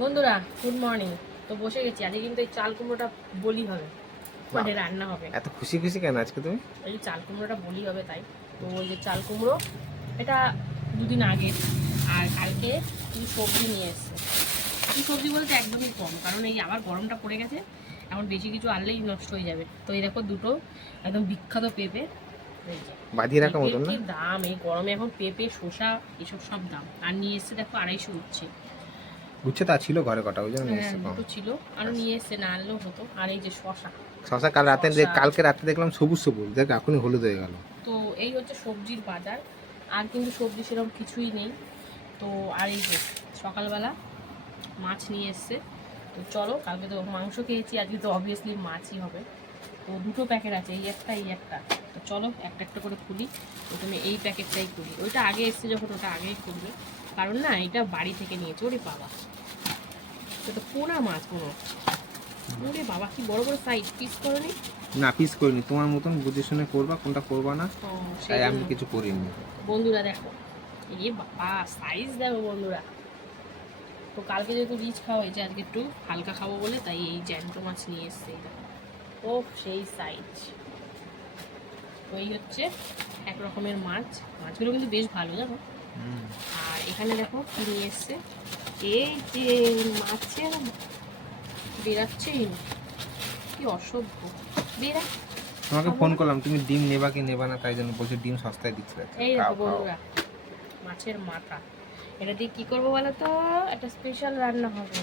বন্ধুরা good morning তো বসে গেছি। আজকে কিন্তু এই চাল কুমড়োটা বলি হবে। মানে রান্না হবে। এত খুশি খুশি কেন আজকে তুমি? এই চাল কুমড়োটা বলি হবে তাই। তো ওই যে চাল কুমড়ো এটা দুদিন আগে আর কালকে কিছু সবজি নিয়ে এসছে। কিছু সবজি বলতে একদমই কম কারণ এই আবার গরমটা পড়ে গেছে। এখন বেশি কিছু আনলেই নষ্ট হয়ে যাবে। তো এই দেখো দুটো একদম বিখ্যাত পেঁপে। বাঁধিয়ে রাখা মতন না? দাম এই গরমে এখন পেঁপে শসা এসব সব দাম। আর নিয়ে এসছে দেখো আড়াইশো উঠছে গুচ্ছে তা ছিল ঘরে কটা ওই জন্য নিয়ে হ্যাঁ এসছে কম। ছিল। আরও নিয়ে এসছে না আনলেও হতো। আর এই যে শশা। শশা কাল রাতে যে- কালকে রাতে দেখলাম সবুজ সবুজ দেখ এখনই হলুদ হয়ে গেল। তো এই হচ্ছে সবজির বাজার। আর কিন্তু সবজি সেরকম কিছুই নেই। তো আর এই যে সকালবেলা মাছ নিয়ে এসছে। তো চলো কালকে তো মাংস খেয়েছি আজকে তো অবভিয়াসলি মাছই হবে। তো দুটো প্যাকেট আছে এই একটা এই একটা। তো চলো একটা একটা করে খুলি। প্রথমে এই প্যাকেটটাই খুলি। ওইটা আগে এসছে যখন ওটা আগেই খুলবে। কারণ না এটা বাড়ি থেকে নিয়েছে ওরে বাবা। তো পোনা মাছ হচ্ছে ওরে বাবা কি বড় বড় সাইজ পিস করনি? না পিস করিনি। তোমার মতন বুঝে শুনে করবা কোনটা করবা না তাই আমি কিছু করিনি। বন্ধুরা দেখো এই বাবা সাইজ দেখো বন্ধুরা। তো কালকে যেহেতু রিচ খাওয়া হয়েছে আজকে একটু হালকা খাব বলে তাই এই জ্যান্ত মাছ নিয়ে এসছে। ও সেই সাইজ তো এই হচ্ছে এক রকমের মাছ। মাছগুলো কিন্তু বেশ ভালো জানো। আর এখানে দেখো কি নিয়ে এসছে? এই যে মাছের বেরাচ্ছেই না। কি অসভ্য। বেরা তোমাকে ফোন করলাম তুমি ডিম নেবা কি নেবা না তাই জন্য বলছো ডিম সস্তায় দিচ্ছে এই। বন্ধুরা মাছের মাথা। এটা দিয়ে কি করব বলো তো? একটা স্পেশাল রান্না হবে।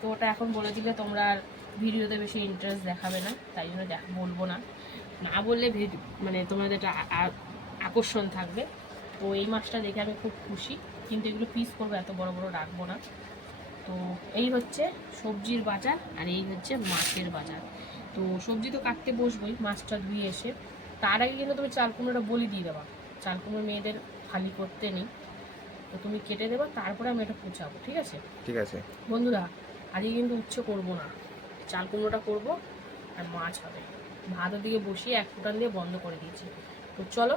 তো ওটা এখন বলে দিলে তোমরা আর ভিডিওতে বেশি ইন্টারেস্ট দেখাবে না তাই জন্য বলব না। না বললে মানে তোমাদের একটা আকর্ষণ থাকবে। তো এই মাছটা দেখে আমি খুব খুশি। কিন্তু এগুলো পিস করব এত বড় বড় রাখব না। তো এই হচ্ছে সবজির বাজার আর এই হচ্ছে মাছের বাজার। তো সবজি তো কাটতে বসবোই মাছটা ধুয়ে এসে। তার আগে কিন্তু তুমি চাল কুমড়োটা বলি দিয়ে দেবা। চাল কুমড়ো মেয়েদের খালি করতে নেই। তো তুমি কেটে দেবা তারপরে আমি এটা কুচাবো ঠিক আছে? ঠিক আছে। বন্ধুরা আজকে কিন্তু উচ্ছে করব না। চাল কুমড়োটা করব আর মাছ হবে। ভাত দিকে বসিয়ে এক ফুটান দিয়ে বন্ধ করে দিয়েছি। তো চলো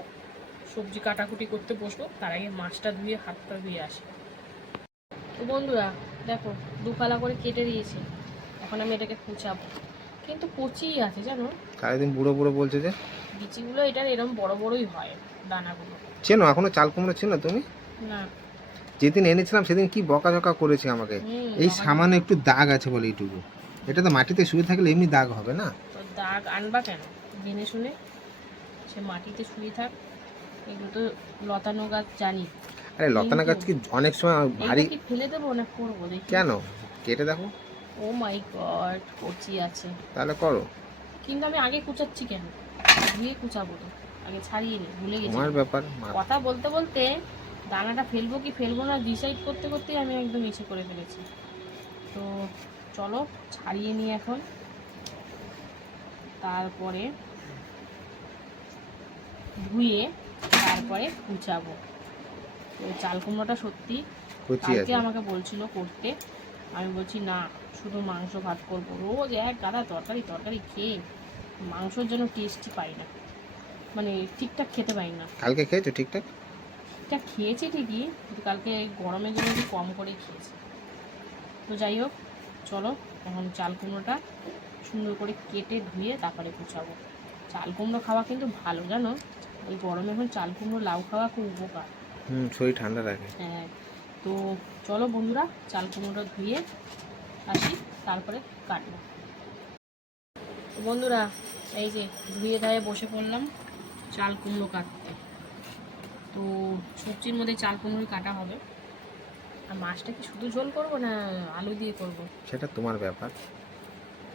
সবজি কাটাকুটি করতে বসবো তার আগে মাছটা ধুয়ে হাতটা ধুয়ে আসি। তো বন্ধুরা দেখো দুপালা করে কেটে দিয়েছি। এখন আমি এটাকে কুচাবো। কিন্তু কচিই আছে জানো? সারাদিন বুড়ো বুড়ো বলছে যে? বিচিগুলো এটার এরকম বড় বড়ই হয় দানাগুলো। চেনো এখনও চাল কুমড়ো চেনো তুমি? না। যেদিন এনেছিলাম সেদিন কি বকাঝকা করেছে আমাকে। এই সামান্য একটু দাগ আছে বলে এইটুকু। এটা তো মাটিতে শুয়ে থাকলে এমনি দাগ হবে না? তো দাগ আনবা কেন? জেনে শুনে সে মাটিতে শুয়ে থাক। এগুলো তো লতানো গাছ জানি। আরে লতানা গাছ কি অনেক সময় ভারী কি ফেলে দেবো না করব? দেখি। কেন? কেটে দেখো। ও মাই গড কচি আছে। তাহলে করো। কিন্তু আমি আগে কুচাচ্ছি কেন? ধুয়ে কুচাবো তো। আগে ছাড়িয়ে নি ভুলে গেছি। তোমার ব্যাপার কথা বলতে বলতে দানাটা ফেলব কি ফেলব না ডিসাইড করতে করতেই আমি একদম ইসে করে ফেলেছি। তো চলো ছাড়িয়ে নিই এখন। তারপরে ধুয়ে তারপরে কুচাবো। তো চাল কুমড়োটা সত্যি কালকে আমাকে বলছিল করতে। আমি বলছি না শুধু মাংস ভাত করব। রোজ এক গাদা তরকারি তরকারি খেয়ে মাংসর জন্য টেস্টই পাই না। মানে ঠিকঠাক খেতে পাই না। কালকে খেয়েছো ঠিকঠাক? এটা খেয়েছি ঠিকই কিন্তু কালকে গরমের জন্য একটু কম করে খেয়েছি। তো যাই হোক চলো এখন চাল কুমড়োটা সুন্দর করে কেটে ধুয়ে তারপরে কুচাবো। চাল কুমড়ো খাওয়া কিন্তু ভালো জানো? এই গরমে এখন চাল কুমড়ো লাউ খাওয়া খুব উপকার। হুম শরীর ঠান্ডা রাখে। হ্যাঁ তো চলো বন্ধুরা চাল কুমড়োটা ধুয়ে আসি তারপরে কাটবো। বন্ধুরা এই যে ধুয়ে ধায়ে বসে পড়লাম চাল কুমড়ো কাটতে। তো সবজির মধ্যে চাল কুমড়োই কাটা হবে। আর মাছটা কি শুধু ঝোল করব না আলু দিয়ে করব? সেটা তোমার ব্যাপার।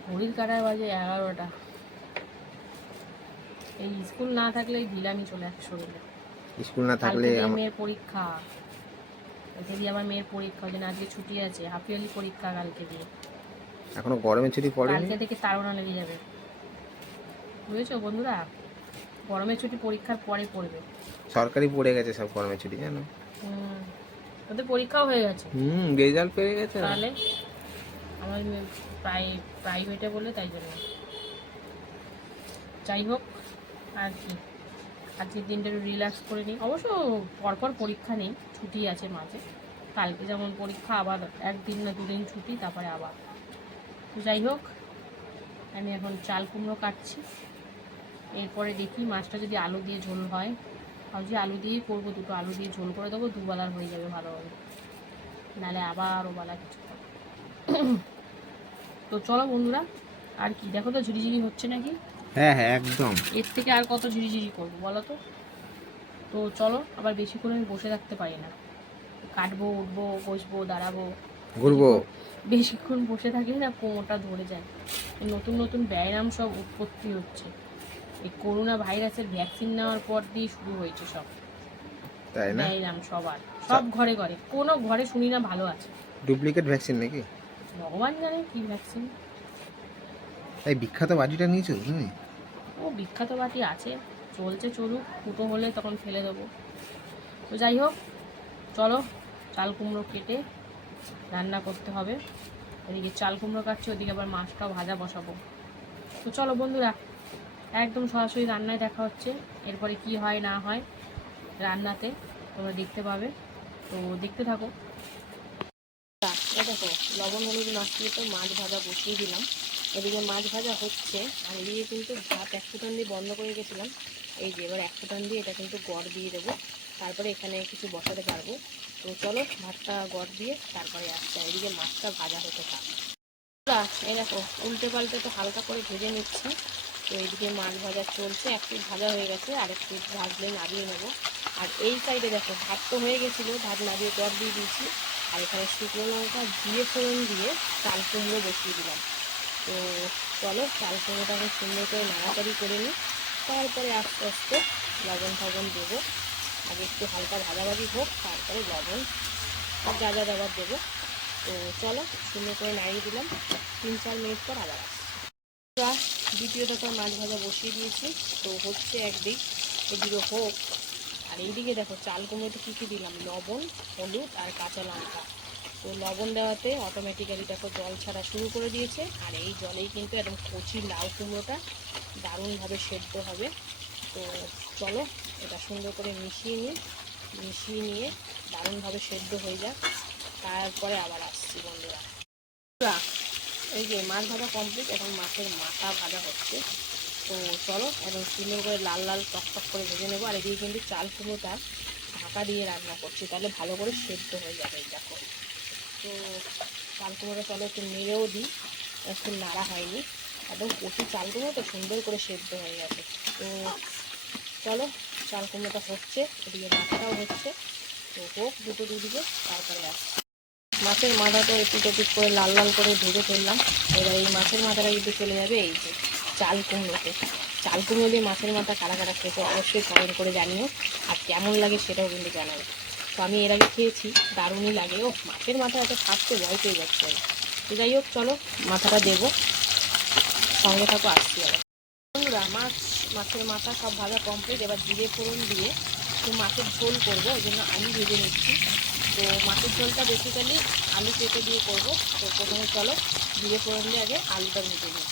ঘড়ির কাটায় বাজে এগারোটা। এই স্কুল না থাকলে ঢিলামি চলে আসে শরীরে। স্কুল না থাকলে মেয়ের পরীক্ষা। দিয়ে আমার মেয়ের পরীক্ষা ওই জন্য আজকে ছুটি আছে হাফ ইয়ারলি পরীক্ষা কালকে দিয়ে এখনও গরমের ছুটি পড়েনি? কালকে থেকে তাড়না লেগে যাবে। বুঝেছ বন্ধুরা? গরমের ছুটি পরীক্ষার পরে পড়বে। সরকারি পড়ে গেছে সব গরমের ছুটি জানো? ওদের পরীক্ষাও হয়ে গেছে। হুম রেজাল্ট পেয়ে গেছে। তাহলে আমার প্রাই প্রাইভেটে বলে তাই জন্য। যাই হোক। আর কি। আজকের দিনটা একটু রিল্যাক্স করে নিই। অবশ্য পরপর পরীক্ষা নেই, ছুটি আছে মাঝে। কালকে যেমন পরীক্ষা, আবার একদিন না দুদিন ছুটি, তারপরে আবার। তো যাই হোক, আমি এখন চাল কুমড়ো কাটছি। এরপরে দেখি মাছটা যদি আলু দিয়ে ঝোল হয়। ভাবছি আলু দিয়েই করব, দুটো আলু দিয়ে ঝোল করে দেবো, দুবেলার হয়ে যাবে ভালোভাবে। নাহলে আবার ওবেলা কিছু তো চলো বন্ধুরা, আর কি? দেখো তো ঝিরিঝিরি হচ্ছে নাকি? হ্যাঁ হ্যাঁ একদম। এর থেকে আর কত ঝিরিঝিরি করব বলো তো? তো চলো আবার বেশিক্ষণ আমি বসে থাকতে পারি না। কাটবো উঠবো বসবো দাঁড়াবো। ঘুরবো। বেশিক্ষণ বসে থাকলে না কোমরটা ধরে যায়। নতুন নতুন ব্যায়াম সব উৎপত্তি হচ্ছে। এই করোনা ভাইরাসের ভ্যাকসিন নেওয়ার পর দিয়ে শুরু হয়েছে সব। তাই না? ব্যায়াম সবার। সব ঘরে ঘরে। কোনো ঘরে শুনি না ভালো আছে। ডুপ্লিকেট ভ্যাকসিন নাকি? ভগবান জানে কি ভ্যাকসিন। এই বিখ্যাত বাটিটা নিয়েছো তুমি? ও বিখ্যাত বাটি আছে, চলছে চলুক, ফুটো হলে তখন ফেলে দেবো। তো যাই হোক, চলো, চাল কুমড়ো কেটে রান্না করতে হবে। এদিকে চাল কুমড়ো কাটছি, ওদিকে আবার মাছটাও ভাজা বসাবো। তো চলো বন্ধুরা, একদম সরাসরি রান্নায় দেখা হচ্ছে। এরপরে কি হয়, না হয়, রান্নাতে তোমরা দেখতে পাবে। তো দেখতে থাকো। দেখো, লবণ হলুদ মাখিয়ে তো মাছ ভাজা বসিয়ে দিলাম। এদিকে মাছ ভাজা হচ্ছে। আর এদিকে কিন্তু ভাত এক ফুটান দিয়ে বন্ধ করে গেছিলাম এই যে এবার এক ফুটান দিয়ে এটা কিন্তু গড় দিয়ে দেবো। তারপরে এখানে কিছু বসাতে পারব। তো চলো ভাতটা গড় দিয়ে তারপরে আসছে। এদিকে মাছটা ভাজা হতে থাক। এই দেখো, উল্টে পাল্টে তো হালকা করে ভেজে নিচ্ছি। তো এইদিকে মাছ ভাজা চলছে এক পিস ভাজা হয়ে গেছে, আর এক পিস ভাজলে নাড়িয়ে নেব। আর এই সাইডে দেখো, ভাত তো হয়ে গেছিল, ভাত নাড়িয়ে গড় দিয়ে দিয়েছি। আর এখানে শুকনো লঙ্কা দিয়ে ফোড়ন দিয়ে চাল কুমড়ো বসিয়ে দিলাম। তো চলো, চাল কুমড়োটাকে সুন্দর করে নাড়াচাড়ি করে নিই। তারপরে আস্তে আস্তে লবণ ফবন দেবো। আগে একটু হালকা ভাজাভাজি হোক, তারপরে লবণ আর যা যা দেওয়ার দেবো। তো চলো, সুন্দর করে নাড়িয়ে দিলাম। তিন চার মিনিট পর আবার আসছি। দ্বিতীয়টা তো মাছ ভাজা বসিয়ে দিয়েছি। তো হচ্ছে একদিক, এদিকে হোক। আর এইদিকে দেখো, চাল কুমড়োতে কী কী দিলাম? লবণ, হলুদ আর কাঁচা লঙ্কা। তো লবণ দেওয়াতে অটোমেটিক্যালি দেখো জল ছাড়া শুরু করে দিয়েছে। আর এই জলেই কিন্তু একদম কচি লাউ কুমড়োটা দারুণভাবে সেদ্ধ হবে। তো চলো, এটা সুন্দর করে মিশিয়ে নিই। মিশিয়ে নিয়ে দারুণভাবে সেদ্ধ হয়ে যাক। তারপরে আবার আসছি বন্ধুরা। এই যে মাছ ভাজা কমপ্লিট এখন মাছের মাথা ভাজা হচ্ছে। তো চলো এখন সুন্দর করে লাল লাল টক টক করে ভেজে নেব। আর এদিকে কিন্তু চাল কুমড়োটা ঢাকা দিয়ে রান্না করছি, তাহলে ভালো করে সেদ্ধ হয়ে যাবে দেখো। তো চাল কুমড়োটা চলো একটু নেড়েও দিই। একটু নাড়া হয়নি। একদম কচি চাল কুমড়ো তো সুন্দর করে সেদ্ধ হয়ে গেছে। তো চলো চাল কুমড়োটা হচ্ছে, এদিকে মাছটাও হচ্ছে। তো হোক, দুটো দুদিকে, তারপরে মাছের মাথাটা একটু এপিট করে লাল লাল করে ভেজে ফেললাম। এবার এই মাছের মাথাটা কিন্তু চলে যাবে এই যে চাল কুমড়োতে চাল কুমড়ো দিয়ে মাছের মাথা কারা কারা খেতে অবশ্যই কমেন্ট করে জানিও। আর কেমন লাগে সেটাও কিন্তু জানাবে। তো আমি এর আগে খেয়েছি, দারুণই লাগে। ও মাছের মাথা এত খাচ্ছে, ভয় পেয়ে যাচ্ছে। তো যাই হোক, চলো, মাথাটা দেবো। সঙ্গে থাকো, আসছি আবার। বন্ধুরা, মাছ, মাছের মাথা সব ভাজা কমপ্লিট এবার জিরে ফোড়ন দিয়ে একটু মাছের ঝোল করব, ওই জন্য আলু ভেজে নিচ্ছি। তো মাছের ঝোলটা বেসিক্যালি আলু কেটে দিয়ে করব। তো প্রথমে চলো, জিরে ফোড়ন দিয়ে আগে আলুটা ভেজে নিই।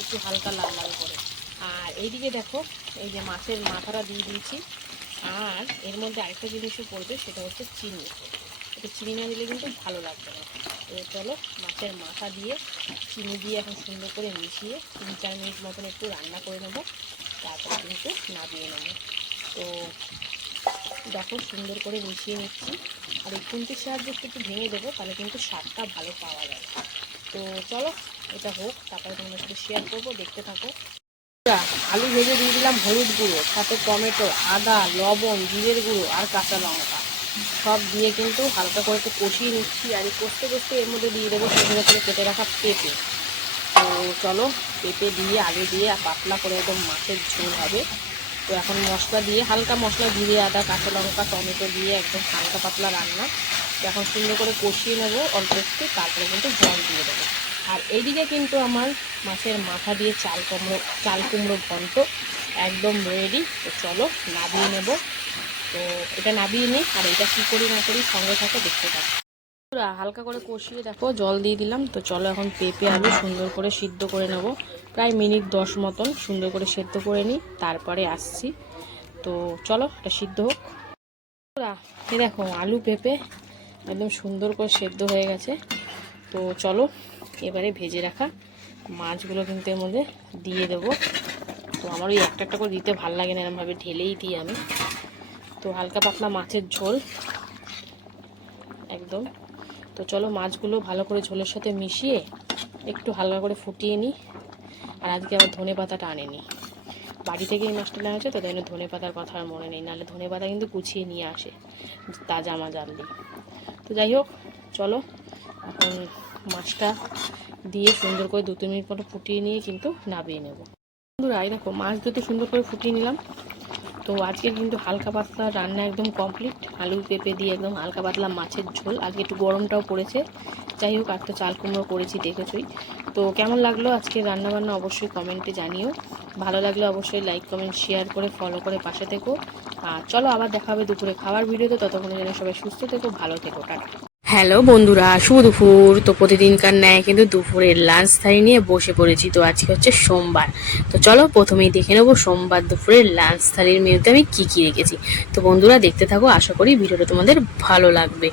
একটু হালকা লাল লাল করে। আর এইদিকে দেখো, এই যে মাছের মাথাটা দিয়ে দিয়েছি। আর এর মধ্যে আরেকটা জিনিসও পড়বে, সেটা হচ্ছে চিনি। এটা চিনি না দিলে কিন্তু ভালো লাগবে না। তো চলো মাছের মাথা দিয়ে চিনি দিয়ে এখন সুন্দর করে মিশিয়ে তিন চার মিনিট মতন একটু রান্না করে নেব। তারপরে কিন্তু নামিয়ে নেব। তো দেখো সুন্দর করে মিশিয়ে নিচ্ছি। আর এই খুন্তির সাহায্যে একটু একটু ভেঙে দেবো, তাহলে কিন্তু স্বাদটা ভালো পাওয়া যায়। তো চলো এটা হোক, তারপরে তোমাদের সাথে শেয়ার করব, দেখতে থাকো। আলু ভেজে দিয়ে দিলাম হলুদ গুঁড়ো, সাথে টমেটো, আদা, লবণ, জিরের গুঁড়ো আর কাঁচা লঙ্কা। সব দিয়ে কিন্তু হালকা করে একটু কষিয়ে নিচ্ছি আর এই কষতে কষতে এর মধ্যে দিয়ে দেবো সেগুলো করে কেটে রাখা পেঁপে। তো চলো, পেঁপে দিয়ে, আলু দিয়ে আর পাতলা করে একদম মাছের ঝোল হবে। তো এখন মশলা দিয়ে, হালকা মশলা, জিরে, আদা, কাঁচা লঙ্কা, টমেটো দিয়ে একদম হালকা পাতলা রান্না। তো এখন সুন্দর করে কষিয়ে নেব অল্প একটু, তারপরে কিন্তু জল দিয়ে দেবো। আর এইদিকে কিন্তু আমার মাছের মাথা দিয়ে চাল কুমড়ো চাল কুমড়ো ঘন্ট একদম রেডি তো চলো নাবিয়ে নেব। তো এটা নাবিয়ে নিই, আর এটা কী করি না করি সঙ্গে থাকে, দেখতে থাকো। হালকা করে কষিয়ে দেখো, জল দিয়ে দিলাম। তো চলো এখন পেঁপে, আলু সুন্দর করে সিদ্ধ করে নেব। প্রায় মিনিট দশ মতন সুন্দর করে সেদ্ধ করে নিই, তারপরে আসছি। তো চলো এটা সিদ্ধ হোক। এই দেখো আলু পেঁপে একদম সুন্দর করে সেদ্ধ হয়ে গেছে। তো চলো এবারে ভেজে রাখা মাছগুলো কিন্তু এর মধ্যে দিয়ে দেবো। তো আমার ওই একটা একটা করে দিতে ভালো লাগে না, এরমভাবে ঢেলেই দিই আমি। তো হালকা পাতলা মাছের ঝোল। একদম। তো চলো মাছগুলো ভালো করে ঝোলের সাথে মিশিয়ে একটু হালকা করে ফুটিয়ে নিই। আর আজকে আবার ধনে পাতাটা আনেনি। বাড়ি থেকে এই মাছটা নেওয়া হয়েছে, তো তাই ধনে পাতার কথা আর মনে নেই। নাহলে ধনে পাতা কিন্তু গুছিয়ে নিয়ে আসে, তাজা মাছ আনলে তো যাই হোক, চলো, এখন মাছটা দিয়ে সুন্দর করে দু তিন মিনিট মতো ফুটিয়ে নিয়ে কিন্তু নামিয়ে নেব। বন্ধুরা, এই দেখো, মাছ দুটো সুন্দর করে ফুটিয়ে নিলাম। তো আজকে কিন্তু হালকা পাতলা রান্না একদম কমপ্লিট আলু পেঁপে দিয়ে একদম হালকা পাতলা মাছের ঝোল। আজকে একটু গরমটাও পড়েছে। যাই হোক, আর তো চাল কুমড়ো করেছি, দেখেছই। তো কেমন লাগল আজকে রান্না বান্না অবশ্যই কমেন্টে জানিও। ভালো লাগলে অবশ্যই লাইক কমেন্ট শেয়ার করে ফলো করে পাশে থেকো। আর চলো, আবার দেখা হবে দুপুরে খাবার ভিডিওতে ততক্ষণে যেন সবাই সুস্থ থেকো, ভালো থেকো, টাটা। হ্যালো বন্ধুরা, শুভ দুপুর। তো প্রতিদিনকার ন্যায় কিন্তু দুপুরের লাঞ্চ থালি নিয়ে বসে পড়েছি। তো আজকে হচ্ছে সোমবার। তো চলো প্রথমেই দেখে নেব সোমবার দুপুরের লাঞ্চ থালির মেনুতে আমি কী কী রেখেছি। তো বন্ধুরা, দেখতে থাকো, আশা করি ভিডিওটা তোমাদের ভালো লাগবে।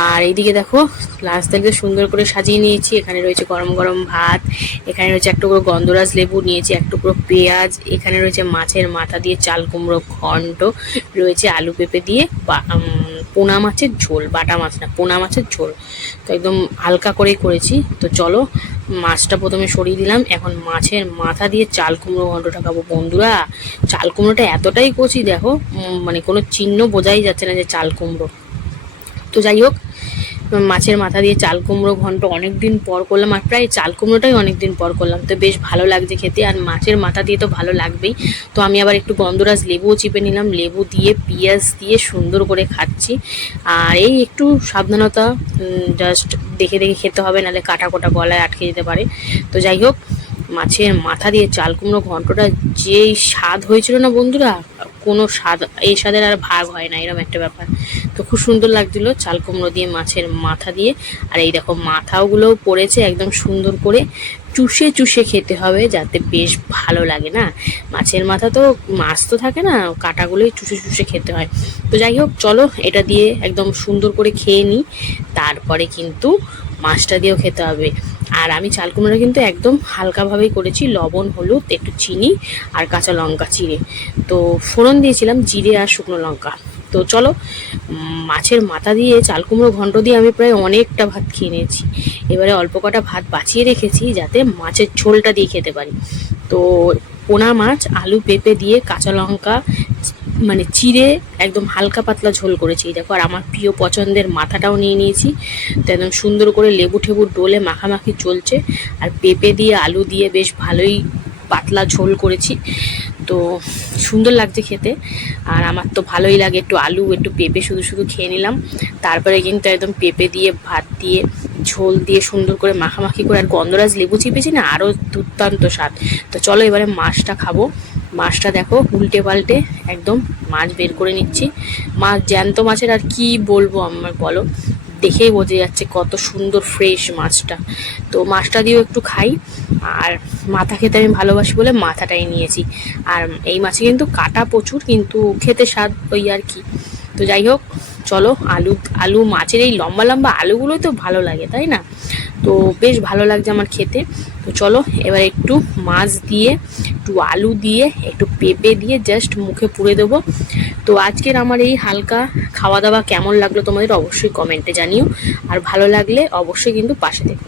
আর এইদিকে দেখো লাঞ্চ থালিকে সুন্দর করে সাজিয়ে নিয়েছি। এখানে রয়েছে গরম গরম ভাত, এখানে রয়েছে এক টুকরো গন্ধরাজ লেবু, নিয়েছি এক টুকরো পেঁয়াজ, এখানে রয়েছে মাছের মাথা দিয়ে চাল কুমড়ো ঘন্ট, রয়েছে আলু পেঁপে দিয়ে পোনা মাছের ঝোল, বাটা মাছ না, পোনা মাছের ঝোল। তো একদম হালকা করেই করেছি। তো চলো, মাছটা প্রথমে সরিয়ে দিলাম। এখন মাছের মাথা দিয়ে চাল কুমড়ো ঘন্টটা খাব। বন্ধুরা, চাল কুমড়োটা এতটাই কচি, দেখো মানে কোনো চিহ্ন বোঝাই যাচ্ছে না যে চাল কুমড়ো। তো যাই হোক মাছের মাথা দিয়ে চাল কুমড়ো ঘন্ট অনেক দিন পর করলাম আর প্রায় চাল কুমড়োটাই অনেক দিন পর করলাম। তো বেশ ভালো লাগছে খেতে আর মাছের মাথা দিয়ে তো ভালো লাগবেই। তো আমি আবার একটু গন্ধরাজ লেবুও চিপে নিলাম, লেবু দিয়ে, পেঁয়াজ দিয়ে সুন্দর করে খাচ্ছি। আর এই একটু সাবধানতা জাস্ট দেখে দেখে খেতে হবে, নাহলে কাটা কোটা গলায় আটকে যেতে পারে। তো যাই হোক, মাছের মাথা দিয়ে চাল কুমড়ো ঘন্টটা যেই স্বাদ হয়েছিল না বন্ধুরা কোনো স্বাদ, এই স্বাদের আর ভাগ হয় না এরকম একটা ব্যাপার। তো খুব সুন্দর লাগছিল চাল কুমড়ো দিয়ে মাছের মাথা দিয়ে। আর এই দেখো মাথাগুলোও পড়েছে একদম সুন্দর করে। চুষে চুষে খেতে হবে যাতে বেশ ভালো লাগে না। মাছের মাথা তো মাছ তো থাকে না, কাটাগুলোই চুষে চুষে খেতে হয়। তো যাই হোক, চলো এটা দিয়ে একদম সুন্দর করে খেয়ে নিই। তারপরে কিন্তু মাছটা দিয়েও খেতে হবে। আর আমি চাল কুমড়োটা কিন্তু একদম হালকাভাবেই করেছি, লবণ, হলুদ, একটু চিনি আর কাঁচা লঙ্কা, চিড়ে। তো ফোড়ন দিয়েছিলাম জিরে আর শুকনো লঙ্কা। তো চলো মাছের মাথা দিয়ে চাল কুমড়ো ঘন্ট দিয়ে আমি প্রায় অনেকটা ভাত খেয়ে নিয়েছি। এবারে অল্প কটা ভাত বাঁচিয়ে রেখেছি যাতে মাছের ঝোলটা দিয়ে খেতে পারি। তো পোনা মাছ, আলু পেঁপে দিয়ে কাঁচা লঙ্কা মানে চিড়ে একদম হালকা পাতলা ঝোল করেছি। দেখো, আর আমার প্রিয় পছন্দের মাথাটাও নিয়ে নিয়েছি। তো একদম সুন্দর করে লেবু ঠেবু ডোলে মাখামাখি চলছে। আর পেঁপে দিয়ে আলু দিয়ে বেশ ভালোই পাতলা ঝোল করেছি। তো সুন্দর লাগছে খেতে। আর আমার তো ভালোই লাগে একটু আলু, একটু পেঁপে শুধু শুধু খেয়ে নিলাম। তারপরে কিন্তু একদম পেঁপে দিয়ে, ভাত দিয়ে, ঝোল দিয়ে সুন্দর করে মাখামাখি করে, আর গন্ধরাজ লেবু চিপেছি না, আরও দুর্দান্ত স্বাদ। তো চলো এবারে মাছটা খাব। মাছটা দেখো, উল্টে পাল্টে একদম মাছ বের করে নিচ্ছি। মাছ জ্যান্ত মাছের আর কি বলব আমার বলো? দেখেই বোঝা যাচ্ছে কত সুন্দর ফ্রেশ মাছটা। তো মাছটা দিয়েও একটু খাই। আর মাথা খেতে আমি ভালোবাসি বলে মাথাটাই নিয়েছি। আর এই মাছে কিন্তু কাটা প্রচুর, কিন্তু খেতে স্বাদ ওই আর কি। তো যাই হোক চলো, আলু আলু মাছের এই লম্বা লম্বা আলুগুলোই তো ভালো লাগে, তাই না? তো বেশ ভালো লাগছে আমার খেতে। তো চলো, এবার একটু মাছ দিয়ে, একটু আলু দিয়ে, একটু পেঁপে দিয়ে জাস্ট মুখে পুড়ে দেবো। তো আজকের আমার এই হালকা খাওয়া দাওয়া কেমন লাগল তোমাদের অবশ্যই কমেন্টে জানিও। আর ভালো লাগলে অবশ্যই কিন্তু পাশে থেকো।